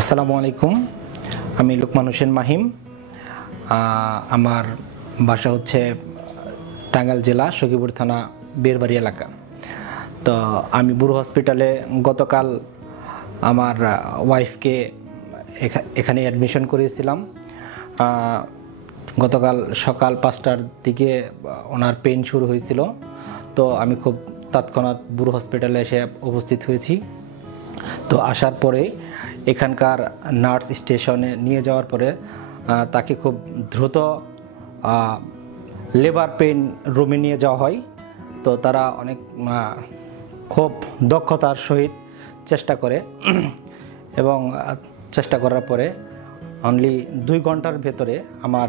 আসসালামু আলাইকুম। আমি লুকমান হোসেন মাহিম। আমার বাসা হচ্ছে টাঙ্গাইল জেলা সখীপুর থানা বেরবাড়ি এলাকা। তো আমি বুড়ো হসপিটালে গতকাল আমার ওয়াইফকে এখানে অ্যাডমিশন করিয়েছিলাম। গতকাল সকাল 5টার দিকে ওনার পেইন শুরু হয়েছিল। তো আমি খুব তৎক্ষণাৎ বুড়ো হসপিটালে এসে উপস্থিত হয়েছি। তো আসার পরে এখানকার নার্স স্টেশনে নিয়ে যাওয়ার পরে তাকে খুব দ্রুত লেবার পেইন রুমে নিয়ে যাওয়া হয়। তো তারা অনেক খুব দক্ষতার সহিত চেষ্টা করে এবং চেষ্টা করার পরে অনলি 2 ঘন্টার ভেতরে আমার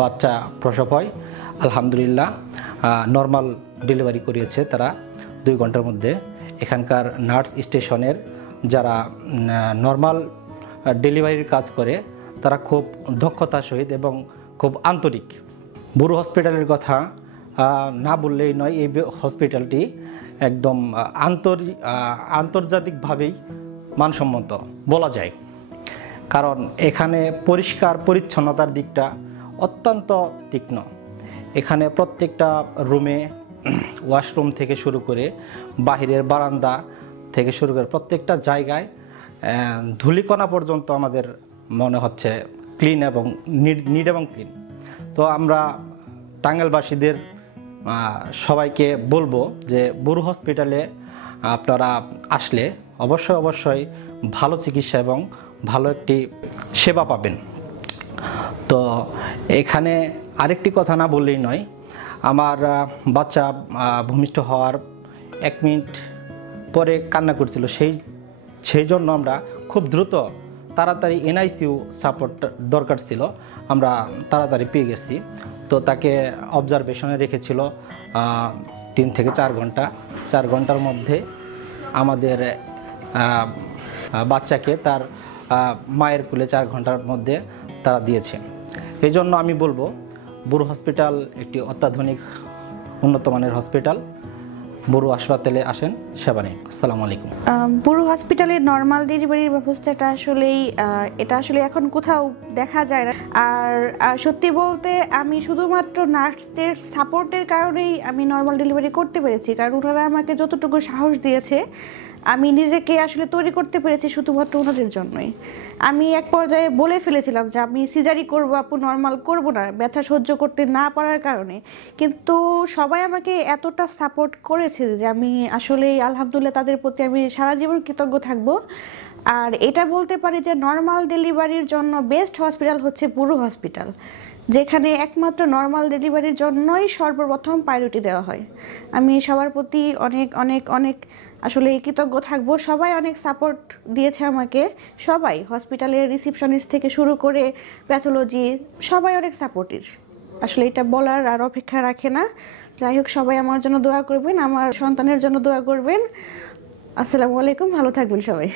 বাচ্চা প্রসব হয়। আলহামদুলিল্লাহ নর্মাল ডেলিভারি করিয়েছে তারা 2 ঘন্টার মধ্যে। এখানকার নার্স স্টেশনের যারা নর্মাল ডেলিভারির কাজ করে তারা খুব দক্ষতার সহিত এবং খুব আন্তরিক। বুড়ো হসপিটালের কথা না বললেই নয়। এই হসপিটালটি একদম আন্তর্জাতিকভাবেই মানসম্মত বলা যায়, কারণ এখানে পরিষ্কার পরিচ্ছন্নতার দিকটা অত্যন্ত তীক্ষ্ণ। এখানে প্রত্যেকটা রুমে ওয়াশরুম থেকে শুরু করে বাহিরের বারান্দা থেকে শুরু করে প্রত্যেকটা জায়গায় ধূলিকণা পর্যন্ত আমাদের মনে হচ্ছে ক্লিন এবং নিট এবং ক্লিন। তো আমরা টাঙ্গাইলবাসীদের সবাইকে বলবো যে বুড়ো হসপিটালে আপনারা আসলে অবশ্যই ভালো চিকিৎসা এবং ভালো একটি সেবা পাবেন। তো এখানে আরেকটি কথা না বললেই নয়, আমার বাচ্চা ভূমিষ্ঠ হওয়ার 1 মিনিট পরে কান্না করছিল। সেই জন্য আমরা খুব দ্রুত তাড়াতাড়ি এনআইসিইউ সাপোর্ট দরকার ছিল, আমরা তাড়াতাড়ি পেয়ে গেছি। তো তাকে অবজারভেশনে রেখেছিল 3 থেকে 4 ঘন্টা। 4 ঘন্টার মধ্যে আমাদের বাচ্চাকে তার মায়ের কোলে 4 ঘন্টার মধ্যে তারা দিয়েছে। এই জন্য আমি বলবো বুড়ো হসপিটাল একটি অত্যাধুনিক উন্নত মানের হসপিটাল। বুড়ো হাসপাতালে আসেন, সেবা নিন। আসসালামু আলাইকুম। বুড়ো হসপিটালের নর্মাল ডেলিভারির ব্যবস্থাটা আসলে এখন কোথাও দেখা যায় না। আর সত্যি বলতে আমি শুধুমাত্র নার্সদের সাপোর্টের কারণেই আমি নর্মাল ডেলিভারি করতে পেরেছি, কারণ ওনারা আমাকে যতটুকু সাহস দিয়েছে আমি নিজেকে আসলে তৈরি করতে পেরেছি শুধুমাত্র ওনাদের জন্যই। আমি এক পর্যায়ে বলে ফেলেছিলাম যে আমি সিজারি করবো আপু, নর্মাল করব না, ব্যথা সহ্য করতে না পারার কারণে। কিন্তু সবাই আমাকে এতটা সাপোর্ট করেছে যে আমি আসলে আলহামদুলিল্লাহ তাদের প্রতি আমি সারা জীবন কৃতজ্ঞ থাকবো। আর এটা বলতে পারি যে নর্মাল ডেলিভারির জন্য বেস্ট হসপিটাল হচ্ছে বুড়ো হসপিটাল, যেখানে একমাত্র নর্মাল ডেলিভারির জন্যই সর্বপ্রথম প্রায়োরিটি দেওয়া হয়। আমি সবার প্রতি অনেক অনেক অনেক আসলে কৃতজ্ঞ থাকবো। সবাই অনেক সাপোর্ট দিয়েছে আমাকে, সবাই হসপিটালের রিসিপশনিস্ট থেকে শুরু করে প্যাথোলজি সবাই অনেক সাপোর্টিভ। আসলে এটা বলার আর অপেক্ষা রাখে না। যাই হোক, সবাই আমার জন্য দোয়া করবেন, আমার সন্তানের জন্য দোয়া করবেন। আসসালামু আলাইকুম, ভালো থাকবেন সবাই।